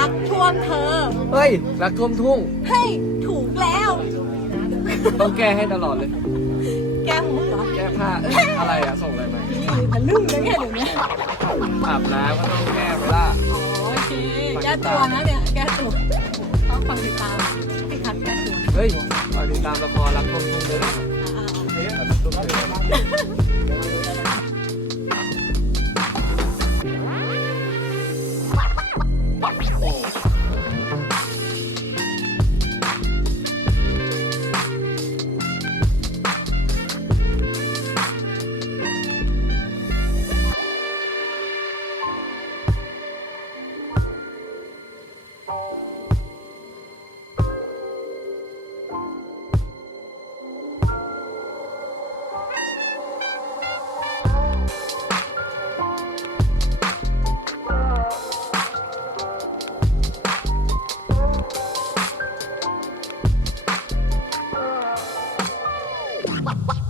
รักท่วมเธอ เฮ้ย รักท่วมทุ่งให้ถูกแล้ว ต้องแก้ให้ตลอดเลย แก้หัวเหรอแก้ผ้าเอ้ยอะไรอะส่งอะไรมานี่ทะลึ่งเลยแค่เดี๋ยวนี้อาบน้ำก็ต้องแก้ไปล่ะอ๋อโอเคแก้ตัวนะเนี่ย แก้ตัวต้องฟังติดตามพี่คัดแก้ตัวเฮ้ยฝากติดตามละครรักท่วมทุ่งด้วยนะอ่าโ What?